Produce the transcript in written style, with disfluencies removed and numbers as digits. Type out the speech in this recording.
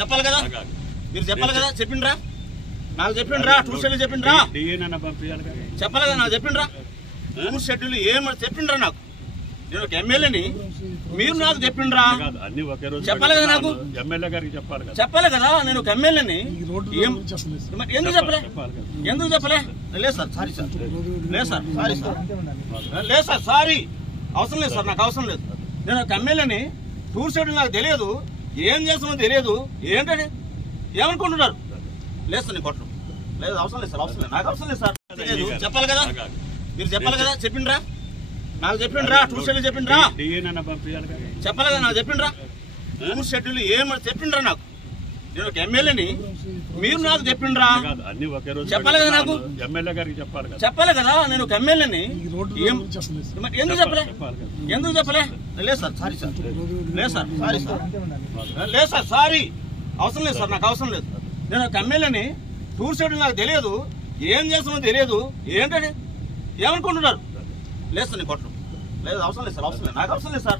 చెప్పాలి కదా, మీరు చెప్పాలి కదా, చెప్పిండ్రా నాకు చెప్పిండ్రా, టూర్ షెడ్యూల్ చెప్పిండ్రా, చెప్పాలి కదా నాకు చెప్పిండ్రా, టూర్ షెడ్యూల్ ఏమని చెప్పిండ్రా నాకు, నేను ఒక ఎమ్మెల్యేని, మీరు నాకు చెప్పిండ్రా, చెప్పాలి కదా నాకు, చెప్పాలి కదా నేను ఒక ఎమ్మెల్యేని, ఎందుకు చెప్పలే, ఎందుకు చెప్పలే, లేదు సార్ సారీ సార్, లేదు సార్ సారీ సార్, లేదు సార్ సారీ, అవసరం లేదు సార్, నాకు అవసరం లేదు, నేను ఒక ఎమ్మెల్యేని, టూర్ షెడ్యూల్ నాకు తెలియదు, ఏం చేస్తామో తెలియదు, ఏంటండి ఏమనుకుంటున్నారు, లేదు సార్ నేను కొట్టను, లేదు అవసరం లేదు సార్, అవసరం లేదు, నాకు అవసరం లేదు సార్, చెప్పాలి కదా, మీరు చెప్పాలి కదా, చెప్పిండ్రా నాకు చెప్పిండ్రా, టూర్ షెడ్యూల్ చెప్పిండ్రా, చెప్పాలి కదా నాకు చెప్పిండ్రా, టూర్ షెడ్యూల్ ఏమని చెప్పిండ్రా నాకు, నేను ఒక ఎమ్మెల్యేని, మీరు నాకు చెప్పిండ్రా, చెప్పాలి కదా నాకు, చెప్పాలి కదా నేను ఒక ఎమ్మెల్యేని, ఎందుకు చెప్పలే, ఎందుకు చెప్పలే, లేదు సార్ సారీ సార్, లేదు సార్ సారీ సార్, లేదు సార్ సారీ, అవసరం లేదు సార్, నాకు అవసరం లేదు, నేను ఒక ఎమ్మెల్యేని, టూర్ షెడ్యూల్ నాకు తెలియదు, ఏం చేస్తామో తెలియదు, ఏంటండి ఏమనుకుంటున్నారు, లేదు సార్ నేను కొట్టను, లేదు అవసరం లేదు సార్, అవసరం లేదు, నాకు అవసరం లేదు సార్.